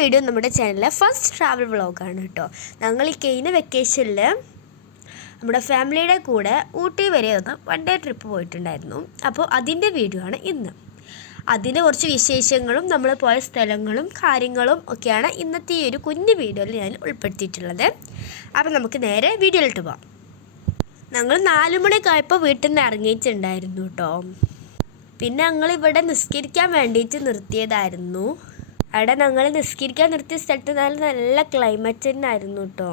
Video നമ്മുടെ ചാനലിലെ first travel വ്ളോഗാണ് കേട്ടോ. ഞങ്ങൾ ഈ കഴിഞ്ഞ വെക്കേഷനിൽ നമ്മുടെ ഫാമിലിയുടെ കൂടെ ഊട്ടി വരെ ഒന്ന് വൺ ഡേ ട്രിപ്പ് പോയിട്ടുണ്ടായിരുന്നു. അപ്പോൾ അതിൻ്റെ വീഡിയോ ആണ് ഇന്ന്. അതിൻ്റെ കുറച്ച് വിശേഷങ്ങളും നമ്മൾ പോയ സ്ഥലങ്ങളും കാര്യങ്ങളും ഒക്കെയാണ് ഇന്നത്തെ ഈ ഒരു കുഞ്ഞു വീഡിയോയിൽ ഞാൻ ഉൾപ്പെടുത്തിയിട്ടുള്ളത്. അപ്പോൾ നമുക്ക് നേരെ വീഡിയോയിലോട്ട് പോകാം. ഞങ്ങൾ 4 മണിക്കായപ്പോൾ വീട്ടിൽ നിന്ന് ഇറങ്ങിയിട്ടുണ്ടായിരുന്നു കേട്ടോ. പിന്നെ ഞങ്ങളിവിടെ നിസ്കരിക്കാൻ വേണ്ടിയിട്ട് നിർത്തിയതായിരുന്നു. അവിടെ ഞങ്ങൾ നിസ്കരിക്കാൻ നിർത്തിയ സ്ഥലത്ത് നല്ല ക്ലൈമറ്റ് തന്നെയായിരുന്നു കേട്ടോ.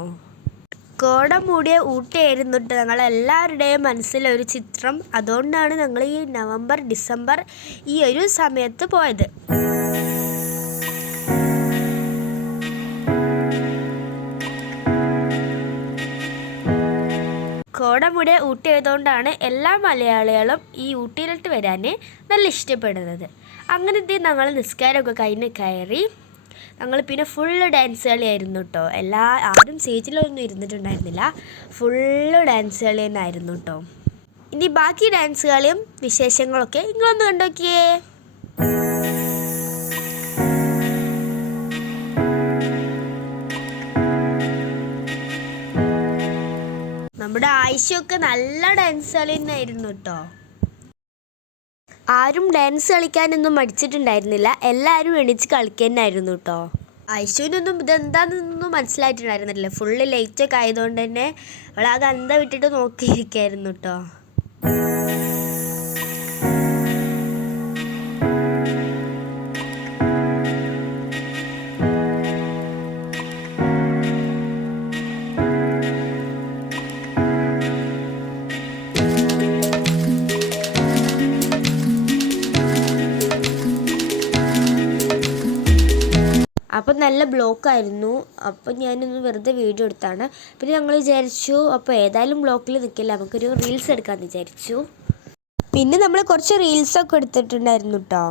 കോട മൂടിയ ഊട്ടിയായിരുന്നു കേട്ടോ ഞങ്ങളെല്ലാവരുടെയും മനസ്സിലൊരു ചിത്രം. അതുകൊണ്ടാണ് ഞങ്ങൾ ഈ നവംബർ ഡിസംബർ ഈ ഒരു സമയത്ത് പോയത്. കോട മൂടിയ ഊട്ടി ആയതുകൊണ്ടാണ് എല്ലാ മലയാളികളും ഈ ഊട്ടിയിലോട്ട് വരാൻ നല്ല ഇഷ്ടപ്പെടുന്നത്. അങ്ങനത്തെ ഞങ്ങൾ നിസ്കാരമൊക്കെ കഴിഞ്ഞ് കയറി ഞങ്ങൾ പിന്നെ ഫുള്ള് ഡാൻസ് കളിയായിരുന്നു കേട്ടോ. ആരും സ്റ്റേജിലൊന്നും ഇരുന്നിട്ടുണ്ടായിരുന്നില്ല, ഫുള്ള് ഡാൻസ് കളി തന്നെ ആയിരുന്നു കേട്ടോ. ഇനി ബാക്കി ഡാൻസ് കളിയും വിശേഷങ്ങളൊക്കെ നിങ്ങളൊന്ന് കണ്ടോക്കിയേ. നമ്മുടെ ആയിഷയൊക്കെ നല്ല ഡാൻസ് കളി തന്നെ ആയിരുന്നു കേട്ടോ. ആരും ഡാൻസ് കളിക്കാനൊന്നും മടിച്ചിട്ടുണ്ടായിരുന്നില്ല, എല്ലാവരും എണീച്ച് കളിക്കാനായിരുന്നു കേട്ടോ. ഐശുവിനൊന്നും ഇതെന്താണെന്നൊന്നും മനസ്സിലായിട്ടുണ്ടായിരുന്നില്ല. ഫുള്ള് ലൈറ്റൊക്കെ ആയതുകൊണ്ട് തന്നെ അവൾ ആ ഗന്ധ വിട്ടിട്ട് നോക്കിയിരിക്കായിരുന്നു കേട്ടോ. അപ്പം നല്ല ബ്ലോക്കായിരുന്നു. അപ്പം ഞാനൊന്ന് വെറുതെ വീഡിയോ എടുത്താണ്. പിന്നെ ഞങ്ങൾ വിചാരിച്ചു അപ്പോൾ ഏതായാലും ബ്ലോക്കിൽ നിൽക്കില്ല, നമുക്കൊരു റീൽസ് എടുക്കാമെന്ന് വിചാരിച്ചു. പിന്നെ നമ്മൾ കുറച്ച് റീൽസൊക്കെ എടുത്തിട്ടുണ്ടായിരുന്നു കേട്ടോ.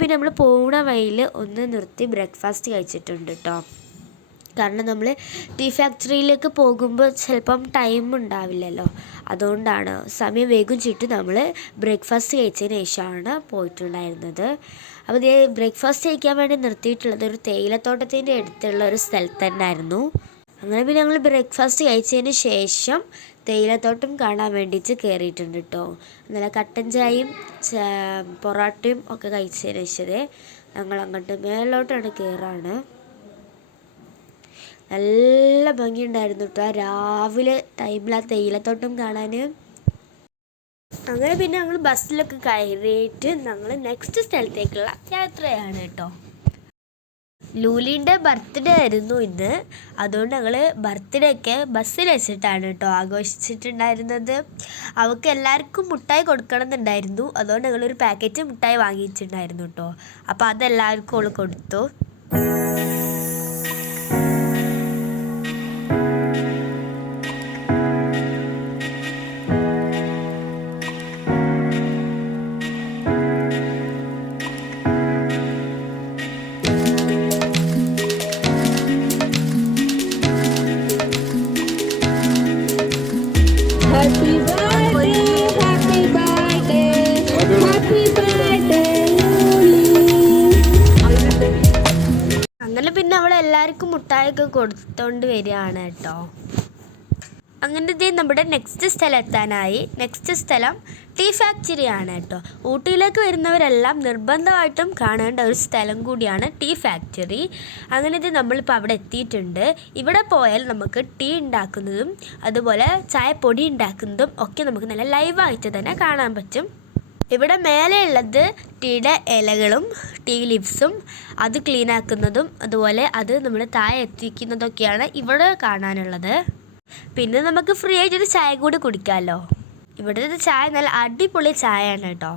പിന്നെ നമ്മൾ പോകുന്ന വഴിയിൽ ഒന്ന് നിർത്തി ബ്രേക്ക്ഫാസ്റ്റ് കഴിച്ചിട്ടുണ്ട് കേട്ടോ. കാരണം നമ്മൾ ടീ ഫാക്ടറിയിലേക്ക് പോകുമ്പോൾ ചിലപ്പം ടൈം ഉണ്ടാവില്ലല്ലോ, അതുകൊണ്ടാണ് സമയം വേഗം ചുറ്റി നമ്മൾ ബ്രേക്ക്ഫാസ്റ്റ് കഴിച്ചതിന് ശേഷമാണ് പോയിട്ടുണ്ടായിരുന്നത്. അപ്പോൾ ഇത് ബ്രേക്ക്ഫാസ്റ്റ് കഴിക്കാൻ വേണ്ടി നിർത്തിയിട്ടുള്ളത് ഒരു തേയിലത്തോട്ടത്തിൻ്റെ അടുത്തുള്ള ഒരു സ്ഥലത്ത് തന്നെയായിരുന്നു. അങ്ങനെ പിന്നെ ഞങ്ങൾ ബ്രേക്ക്ഫാസ്റ്റ് കഴിച്ചതിന് ശേഷം തേയിലത്തോട്ടം കാണാൻ വേണ്ടിയിട്ട് കയറിയിട്ടുണ്ട് കേട്ടോ. നല്ല കട്ടൻ ചായയും പൊറോട്ടയും ഒക്കെ കഴിച്ചതിന് ശേഷം ഞങ്ങൾ അങ്ങോട്ട് മേലോട്ടാണ് കയറാണ്. നല്ല ഭംഗിയുണ്ടായിരുന്നു കേട്ടോ രാവിലെ ടൈമിൽ ആ തേയിലത്തോട്ടം കാണാൻ. അങ്ങനെ പിന്നെ ഞങ്ങൾ ബസ്സിലൊക്കെ കയറിയിട്ട് ഞങ്ങൾ നെക്സ്റ്റ് സ്ഥലത്തേക്കുള്ള യാത്രയാണ് കേട്ടോ. ലൂലിൻ്റെ ബർത്ത്ഡേ ആയിരുന്നു ഇന്ന്, അതുകൊണ്ട് ഞങ്ങൾ ബർത്ത്ഡേ ഒക്കെ ബസ്സിൽ വെച്ചിട്ടാണ് കേട്ടോ ആഘോഷിച്ചിട്ടുണ്ടായിരുന്നത്. അവൾക്ക് എല്ലാവർക്കും മുട്ടായി കൊടുക്കണം എന്നുണ്ടായിരുന്നു, അതുകൊണ്ട് ഞങ്ങളൊരു പാക്കറ്റ് മുട്ടായി വാങ്ങിയിട്ടുണ്ടായിരുന്നു കേട്ടോ. അപ്പോൾ അതെല്ലാവർക്കും അവൾ കൊടുത്തു. അങ്ങനെ പിന്നെ അവളെല്ലാവർക്കും മുട്ടായൊക്കെ കൊടുത്തോണ്ട് വരികയാണ് കേട്ടോ. അങ്ങനത്തെ നമ്മുടെ നെക്സ്റ്റ് സ്ഥലം എത്താനായി. നെക്സ്റ്റ് സ്ഥലം ടീ ഫാക്ടറിയാണ് കേട്ടോ. ഊട്ടിയിലേക്ക് വരുന്നവരെല്ലാം നിർബന്ധമായിട്ടും കാണേണ്ട ഒരു സ്ഥലം കൂടിയാണ് ടീ ഫാക്ടറി. അങ്ങനത്തെ നമ്മളിപ്പോൾ അവിടെ എത്തിയിട്ടുണ്ട്. ഇവിടെ പോയാൽ നമുക്ക് ടീ ഉണ്ടാക്കുന്നതും അതുപോലെ ചായപ്പൊടി ഉണ്ടാക്കുന്നതും ഒക്കെ നമുക്ക് നല്ല ലൈവായിട്ട് തന്നെ കാണാൻ പറ്റും. ഇവിടെ മേലെയുള്ളത് ടീയുടെ ഇലകളും ടീ ലീവ്സും അത് ക്ലീനാക്കുന്നതും അതുപോലെ അത് നമ്മൾ താഴെ എത്തിക്കുന്നതൊക്കെയാണ് ഇവിടെ കാണാനുള്ളത്. പിന്നെ നമുക്ക് ഫ്രീ ആയിട്ടൊരു ചായ കൂടി കുടിക്കാമല്ലോ. ഇവിടുത്തെ ചായ നല്ല അടിപൊളി ചായയാണ് കേട്ടോ.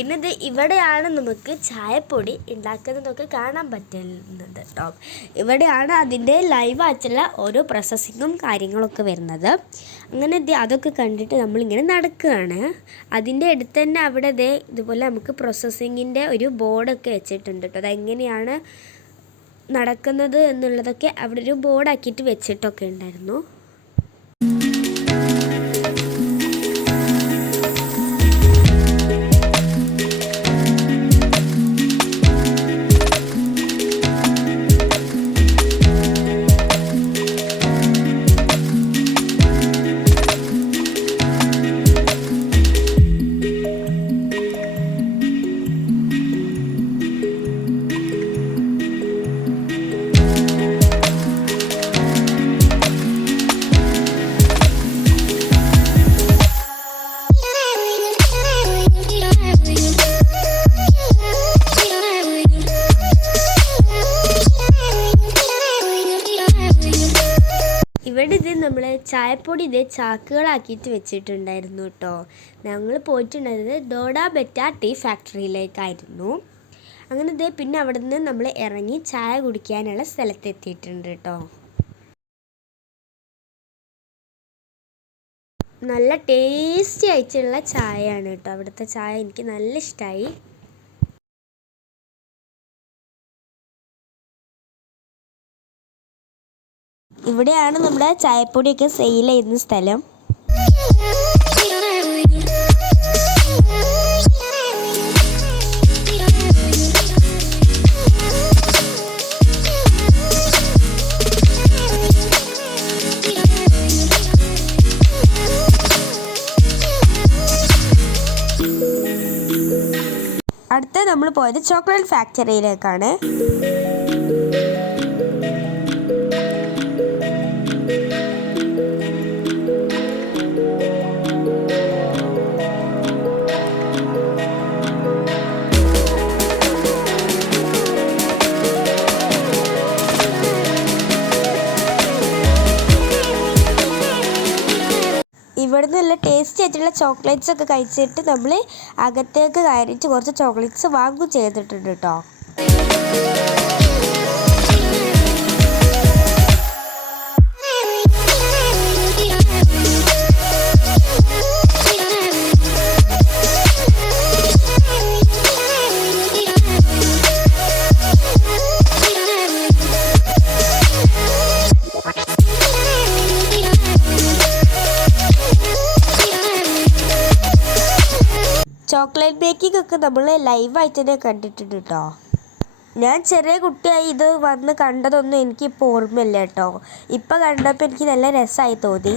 പിന്നെ ഇത് ഇവിടെയാണ് നമുക്ക് ചായപ്പൊടി ഉണ്ടാക്കുന്നതൊക്കെ കാണാൻ പറ്റുന്നത് കേട്ടോ. ഇവിടെയാണ് അതിൻ്റെ ലൈവായിട്ടുള്ള ഓരോ പ്രോസസ്സിങ്ങും കാര്യങ്ങളൊക്കെ വരുന്നത്. അങ്ങനെ അതൊക്കെ കണ്ടിട്ട് നമ്മളിങ്ങനെ നടക്കുകയാണ്. അതിൻ്റെ അടുത്ത് തന്നെ അവിടെ ഇതുപോലെ നമുക്ക് പ്രോസസ്സിങ്ങിൻ്റെ ഒരു ബോർഡൊക്കെ വെച്ചിട്ടുണ്ട് കേട്ടോ. അതെങ്ങനെയാണ് നടക്കുന്നത് എന്നുള്ളതൊക്കെ അവിടെ ഒരു ബോർഡാക്കിയിട്ട് വെച്ചിട്ടൊക്കെ ഉണ്ടായിരുന്നു. ഇവിടെ നമ്മൾ ചായപ്പൊടി ചാക്കുകളാക്കിയിട്ട് വെച്ചിട്ടുണ്ടായിരുന്നു കേട്ടോ. ഞങ്ങൾ പോയിട്ടുണ്ടായിരുന്നത് ഡോഡ ബെറ്റ ടീ ഫാക്ടറിയിലേക്കായിരുന്നു. അങ്ങനെ പിന്നെ അവിടെ നിന്ന് നമ്മൾ ഇറങ്ങി ചായ കുടിക്കാനുള്ള സ്ഥലത്തെത്തിയിട്ടുണ്ട് കേട്ടോ. നല്ല ടേസ്റ്റി ആയിട്ടുള്ള ചായയാണ് കേട്ടോ. അവിടുത്തെ ചായ എനിക്ക് നല്ല ഇഷ്ടമായി. ഇവിടെയാണ് നമ്മുടെ ചായപ്പൊടിയൊക്കെ സെയിൽ ചെയ്യുന്ന സ്ഥലം. അടുത്ത നമ്മൾ പോയത് ചോക്ലേറ്റ് ഫാക്ടറിയിലേക്കാണ്. ഇവിടുന്ന് നല്ല ടേസ്റ്റി ആയിട്ടുള്ള ചോക്ലേറ്റ്സ് ഒക്കെ കഴിച്ചിട്ട് നമ്മൾ അകത്തേക്ക് കയറിയിട്ട് കുറച്ച് ചോക്ലേറ്റ്സ് വാങ്ങും ചെയ്തിട്ടുണ്ട് കേട്ടോ. ചോക്ലേറ്റ് ബേക്കിംഗ് ഒക്കെ നമ്മൾ ലൈവായിട്ട് തന്നെ കണ്ടിട്ടുണ്ട് കേട്ടോ. ഞാൻ ചെറിയ കുട്ടിയായി ഇത് വന്ന് കണ്ടതൊന്നും എനിക്കിപ്പോൾ ഓർമ്മയില്ല കേട്ടോ. ഇപ്പം കണ്ടപ്പോൾ എനിക്ക് നല്ല രസമായി തോന്നി.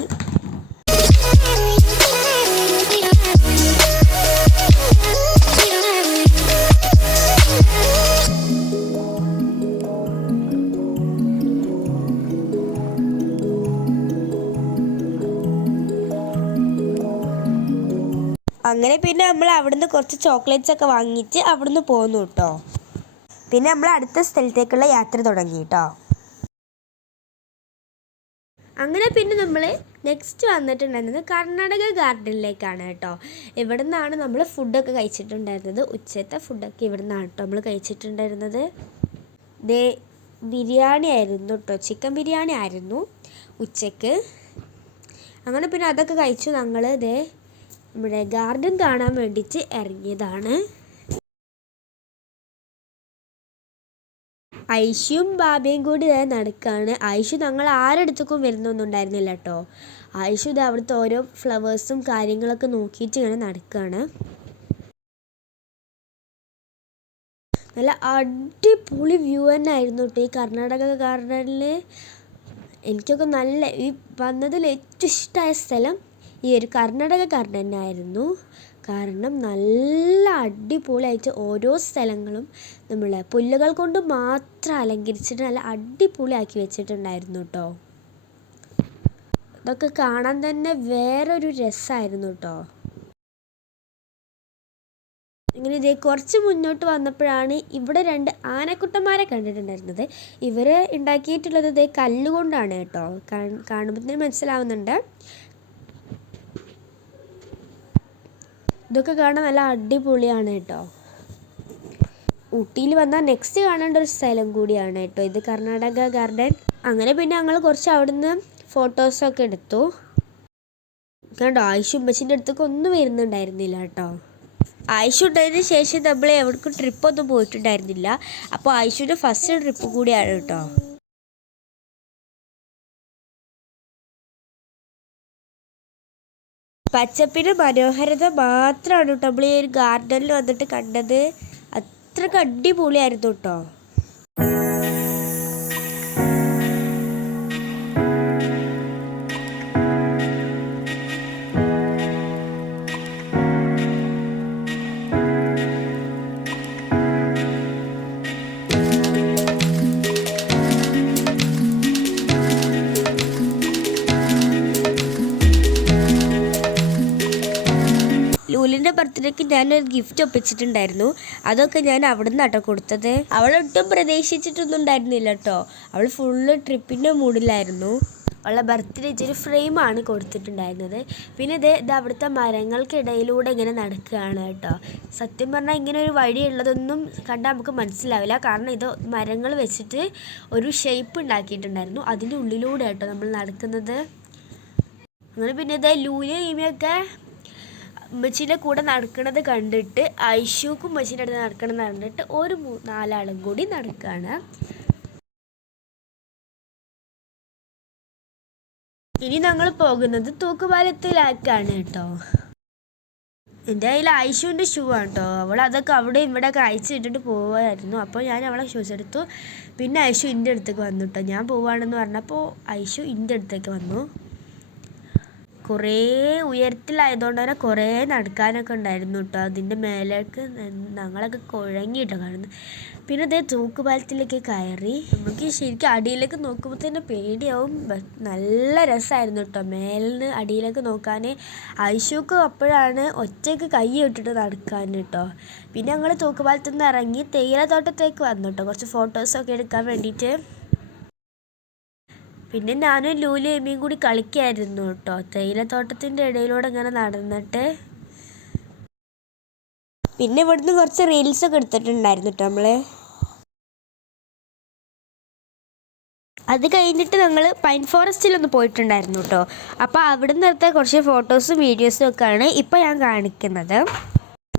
അങ്ങനെ പിന്നെ നമ്മൾ അവിടുന്ന് കുറച്ച് ചോക്ലേറ്റ്സ് ഒക്കെ വാങ്ങിയിട്ട് അവിടുന്ന് പോന്നു കേട്ടോ. പിന്നെ നമ്മൾ അടുത്ത സ്ഥലത്തേക്കുള്ള യാത്ര തുടങ്ങി കേട്ടോ. അങ്ങനെ പിന്നെ നമ്മൾ നെക്സ്റ്റ് വന്നിട്ടുണ്ടായിരുന്നത് കർണാടക ഗാർഡനിലേക്കാണ് കേട്ടോ. ഇവിടെ നിന്നാണ് നമ്മൾ ഫുഡൊക്കെ കഴിച്ചിട്ടുണ്ടായിരുന്നത്. ഉച്ചത്തെ ഫുഡൊക്കെ ഇവിടെ നിന്നാണ് കേട്ടോ നമ്മൾ കഴിച്ചിട്ടുണ്ടായിരുന്നത്. ബിരിയാണി ആയിരുന്നു കേട്ടോ. ചിക്കൻ ബിരിയാണി ആയിരുന്നു ഉച്ചക്ക്. അങ്ങനെ പിന്നെ അതൊക്കെ കഴിച്ചു ഞങ്ങൾ നമ്മുടെ ഗാർഡൻ കാണാൻ വേണ്ടിയിട്ട് ഇറങ്ങിയതാണ്. ഐഷും ബാബയും കൂടി നടക്കുകയാണ്. ഐഷു ഞങ്ങൾ ആരെടുത്തേക്കും വരുന്നൊന്നും ഉണ്ടായിരുന്നില്ല കേട്ടോ. ഐഷു അവിടുത്തെ ഓരോ ഫ്ലവേഴ്സും കാര്യങ്ങളൊക്കെ നോക്കിയിട്ട് ഇങ്ങനെ നടക്കുകയാണ്. നല്ല അടിപൊളി വ്യൂ തന്നെ ആയിരുന്നു കേട്ടോ ഈ കർണാടക ഗാർഡനിൽ. എനിക്കൊക്കെ നല്ല ഈ വന്നതിൽ ഏറ്റവും ഇഷ്ടമായ സ്ഥലം ഈ ഒരു കർണാടക ഗാർഡൻ തന്നെയായിരുന്നു. കാരണം നല്ല അടിപൊളിയായിട്ട് ഓരോ സ്ഥലങ്ങളും നമ്മൾ പുല്ലുകൾ കൊണ്ട് മാത്രം അലങ്കരിച്ചിട്ട് നല്ല അടിപൊളിയാക്കി വെച്ചിട്ടുണ്ടായിരുന്നു കേട്ടോ. ഇതൊക്കെ കാണാൻ തന്നെ വേറൊരു രസമായിരുന്നു കേട്ടോ. ഇങ്ങനെ കുറച്ച് മുന്നോട്ട് വന്നപ്പോഴാണ് ഇവിടെ 2 ആനക്കുട്ടന്മാരെ കണ്ടിട്ടുണ്ടായിരുന്നത്. ഇവർ ഉണ്ടാക്കിയിട്ടുള്ളത് കല്ലുകൊണ്ടാണ് കേട്ടോ. കാണുമ്പോൾ തന്നെ മനസ്സിലാവുന്നുണ്ട്. ഇതൊക്കെ കാണാൻ നല്ല അടിപൊളിയാണ് കേട്ടോ. ഊട്ടിയിൽ വന്നാൽ നെക്സ്റ്റ് കാണേണ്ട ഒരു സ്ഥലം കൂടിയാണ് കേട്ടോ ഇത്, കർണാടക ഗാർഡൻ. അങ്ങനെ പിന്നെ ഞങ്ങൾ കുറച്ച് അവിടുന്ന് ഫോട്ടോസൊക്കെ എടുത്തു. കണ്ടോ, ആയിഷു ഉമ്മച്ചിൻ്റെ അടുത്തേക്ക് ഒന്നും വരുന്നുണ്ടായിരുന്നില്ല കേട്ടോ. ആയിഷു ഉണ്ടായതിന് ശേഷം നമ്മൾ എവിടേക്കും ട്രിപ്പൊന്നും പോയിട്ടുണ്ടായിരുന്നില്ല. അപ്പോൾ ആയിഷുവിൻ്റെ ഫസ്റ്റ് ട്രിപ്പ് കൂടിയാണ് കേട്ടോ. പച്ചപ്പിൻ്റെ മനോഹരത മാത്രമാണ് കേട്ടോ നമ്മൾ ഈ ഒരു ഗാർഡനിൽ വന്നിട്ട് കണ്ടത്. അത്രയ്ക്ക് അടിപൊളിയായിരുന്നു കേട്ടോ. ലൂലിൻ്റെ ബർത്ത്ഡേക്ക് ഞാനൊരു ഗിഫ്റ്റ് ഒപ്പിച്ചിട്ടുണ്ടായിരുന്നു. അതൊക്കെ ഞാൻ അവിടെ നിന്നാട്ടോ കൊടുത്തത്. അവളൊട്ടും പ്രതീക്ഷിച്ചിട്ടൊന്നും ഉണ്ടായിരുന്നില്ല കേട്ടോ. അവൾ ഫുള്ള് ട്രിപ്പിൻ്റെ മൂഡിലായിരുന്നു. അവളുടെ ബർത്ത്ഡേ ഒരു ഫ്രെയിമാണ് കൊടുത്തിട്ടുണ്ടായിരുന്നത്. പിന്നെ ഇത് അവിടുത്തെ മരങ്ങൾക്കിടയിലൂടെ ഇങ്ങനെ നടക്കുകയാണ് കേട്ടോ. സത്യം പറഞ്ഞാൽ ഇങ്ങനെ ഒരു വഴിയുള്ളതൊന്നും കണ്ടാൽ നമുക്ക് മനസ്സിലാവില്ല. കാരണം ഇത് മരങ്ങൾ വെച്ചിട്ട് ഒരു ഷേപ്പ് ഉണ്ടാക്കിയിട്ടുണ്ടായിരുന്നു. അതിൻ്റെ ഉള്ളിലൂടെ കേട്ടോ നമ്മൾ നടക്കുന്നത്. അങ്ങനെ പിന്നെ ഇത് ലൂലി ഈമയൊക്കെ ഉമ്മച്ചീൻ്റെ കൂടെ നടക്കുന്നത് കണ്ടിട്ട് ഐഷുക്കും ഉമ്മച്ചീൻ്റെ അടുത്ത് നടക്കുന്നത് കണ്ടിട്ട് ഒരു 4 ആളും കൂടി നടക്കുകയാണ്. ഇനി ഞങ്ങൾ പോകുന്നത് തൂക്കുപാലത്തിലേക്കാണ് കേട്ടോ. എൻ്റെ കയ്യിൽ ഐഷുവിൻ്റെ ഷൂ ആണ് കേട്ടോ. അവൾ അതൊക്കെ അവിടെ ഇവിടെ ഒക്കെ അയച്ചിട്ടിട്ട് പോവുമായിരുന്നു. അപ്പോൾ ഞാൻ അവളെ ഷൂസ് എടുത്തു. പിന്നെ ഐഷു എൻ്റെ അടുത്തേക്ക് വന്നു കേട്ടോ. ഞാൻ പോവുകയാണെന്ന് പറഞ്ഞപ്പോൾ ഐഷു എൻ്റെ അടുത്തേക്ക് വന്നു. കുറേ ഉയരത്തിലായതുകൊണ്ട് തന്നെ കുറേ നടക്കാനൊക്കെ ഉണ്ടായിരുന്നു കേട്ടോ. അതിൻ്റെ മേലേക്ക് ഞങ്ങളൊക്കെ കുഴങ്ങിയിട്ടോ കാണുന്നത്. പിന്നെ അതേ തൂക്കുപാലത്തിലേക്ക് കയറി. നമുക്ക് ശരിക്കും അടിയിലേക്ക് നോക്കുമ്പോൾ തന്നെ പേടിയാവും. നല്ല രസമായിരുന്നു കേട്ടോ മേലിന് അടിയിലേക്ക് നോക്കാൻ. ഐഷുക്ക് അപ്പോഴാണ് ഒറ്റയ്ക്ക് കൈ ഇട്ടിട്ട് നടക്കാൻ കേട്ടോ. പിന്നെ ഞങ്ങൾ തൂക്കുപാലത്തിൽ നിന്ന് ഇറങ്ങി തേയിലത്തോട്ടത്തേക്ക് വന്നു കേട്ടോ, കുറച്ച് ഫോട്ടോസൊക്കെ എടുക്കാൻ വേണ്ടിയിട്ട്. പിന്നെ ഞാനും ലൂലി എമ്മിയും കൂടി കളിക്കായിരുന്നു കേട്ടോ തേയിലത്തോട്ടത്തിൻ്റെ ഇടയിലൂടെ ഇങ്ങനെ നടന്നിട്ട്. പിന്നെ ഇവിടുന്ന് കുറച്ച് റീൽസൊക്കെ എടുത്തിട്ടുണ്ടായിരുന്നു കേട്ടോ നമ്മൾ. അത് കഴിഞ്ഞിട്ട് ഞങ്ങൾ പൈൻ ഫോറസ്റ്റിലൊന്ന് പോയിട്ടുണ്ടായിരുന്നു കേട്ടോ. അപ്പോൾ അവിടെ നിന്ന് എടുത്ത കുറച്ച് ഫോട്ടോസും വീഡിയോസും ഒക്കെയാണ് ഇപ്പോൾ ഞാൻ കാണിക്കുന്നത്.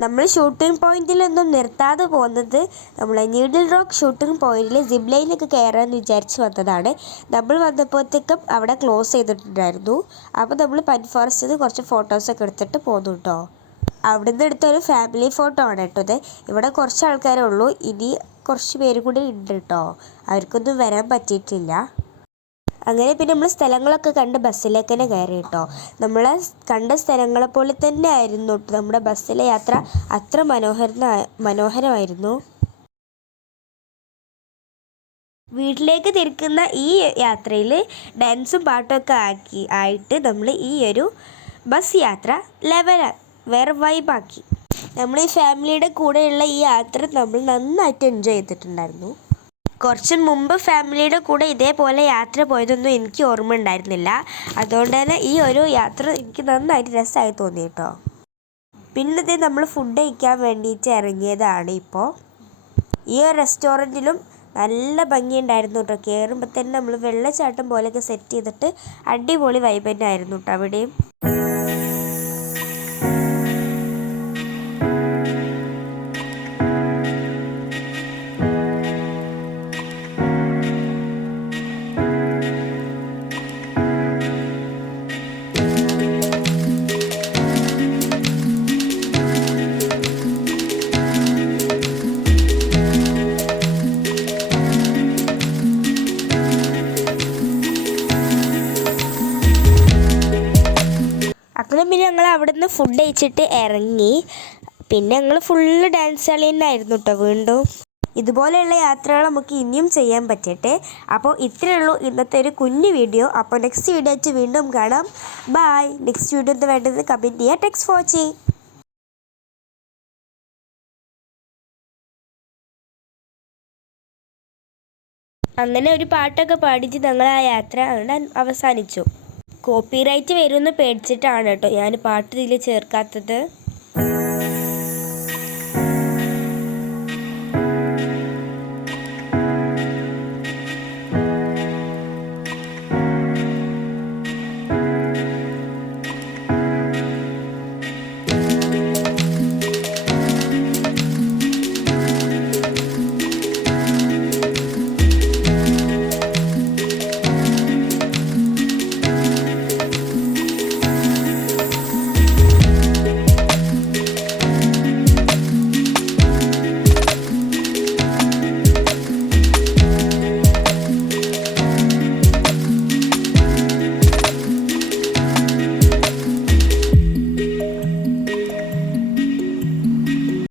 നമ്മൾ ഷൂട്ടിംഗ് പോയിന്റിലൊന്നും നിർത്താതെ പോകുന്നത് നമ്മൾ നീഡിൽ റോക്ക് ഷൂട്ടിംഗ് പോയിന്റിൽ സിപ്പ് ലൈനൊക്കെ കയറാമെന്ന് വിചാരിച്ച് വന്നതാണ്. നമ്മൾ വന്നപ്പോഴത്തേക്കും അവിടെ ക്ലോസ് ചെയ്തിട്ടുണ്ടായിരുന്നു. അപ്പോൾ നമ്മൾ പൈൻ ഫോറസ്റ്റിൽ നിന്ന് കുറച്ച് ഫോട്ടോസൊക്കെ എടുത്തിട്ട് പോന്നു കേട്ടോ. അവിടെ നിന്ന് എടുത്തൊരു ഫാമിലി ഫോട്ടോ ആണ് കേട്ടോ ഇത്. ഇവിടെ കുറച്ച് ആൾക്കാരേ ഉള്ളൂ, ഇനി കുറച്ച് പേര് കൂടി ഉണ്ട് കേട്ടോ. അവർക്കൊന്നും വരാൻ പറ്റിയിട്ടില്ല. അങ്ങനെ പിന്നെ നമ്മൾ സ്ഥലങ്ങളൊക്കെ കണ്ട് ബസ്സിലേക്ക് തന്നെ കയറി കേട്ടോ. നമ്മൾ കണ്ട സ്ഥലങ്ങളെ പോലെ തന്നെ ആയിരുന്നു കേട്ടോ നമ്മുടെ ബസ്സിലെ യാത്ര. അത്ര മനോഹരമായിരുന്നു. വീട്ടിലേക്ക് തിരിക്കുന്ന ഈ യാത്രയിൽ ഡാൻസും പാട്ടൊക്കെ ആയിട്ട് നമ്മൾ ഈ ഒരു ബസ് യാത്ര വേറെ വൈബാക്കി. നമ്മൾ ഈ ഫാമിലിയുടെ കൂടെയുള്ള ഈ യാത്ര നമ്മൾ നന്നായിട്ട് എൻജോയ് ചെയ്തിട്ടുണ്ടായിരുന്നു. കുറച്ച് മുമ്പ് ഫാമിലിയുടെ കൂടെ ഇതേപോലെ യാത്ര പോയതൊന്നും എനിക്ക് ഓർമ്മ ഉണ്ടായിരുന്നില്ല. അതുകൊണ്ട് തന്നെ ഈ ഒരു യാത്ര എനിക്ക് നന്നായിട്ട് രസമായി തോന്നി കേട്ടോ. പിന്നെ നമ്മൾ ഫുഡ് കഴിക്കാൻ വേണ്ടിയിട്ട് ഇറങ്ങിയതാണ് ഇപ്പോൾ. ഈ ഒരു റെസ്റ്റോറൻറ്റിലും നല്ല ഭംഗിയുണ്ടായിരുന്നു കേട്ടോ. കയറുമ്പോൾ തന്നെ നമ്മൾ വെള്ളച്ചാട്ടം പോലെയൊക്കെ സെറ്റ് ചെയ്തിട്ട് അടിപൊളി വൈബ് തന്നെ ആയിരുന്നു കേട്ടോ അവിടെയും. അങ്ങനെ പിന്നെ ഞങ്ങൾ അവിടെ നിന്ന് ഫുഡ് കഴിച്ചിട്ട് ഇറങ്ങി. പിന്നെ ഞങ്ങൾ ഫുള്ള് ഡാൻസ് കളി തന്നെയായിരുന്നു കേട്ടോ. വീണ്ടും ഇതുപോലെയുള്ള യാത്രകൾ നമുക്ക് ഇനിയും ചെയ്യാൻ പറ്റട്ടെ. അപ്പോൾ ഇത്രയേ ഉള്ളൂ ഇന്നത്തെ ഒരു കുഞ്ഞു വീഡിയോ. അപ്പോൾ നെക്സ്റ്റ് വീഡിയോ ആയിട്ട് വീണ്ടും കാണാം. ബൈ. നെക്സ്റ്റ് വീഡിയോ എന്താ വേണ്ടത് കമൻറ്റ് ചെയ്യുക. Thanks for watching. അങ്ങനെ ഒരു പാട്ടൊക്കെ പാടിച്ച് ഞങ്ങൾ ആ യാത്ര അവിടെ അവസാനിച്ചു. കോപ്പിറൈറ്റ് വരുമെന്ന് പേടിച്ചിട്ടാണ് കേട്ടോ ഞാൻ പാട്ട് ഇതിൽ ചേർക്കാത്തത്.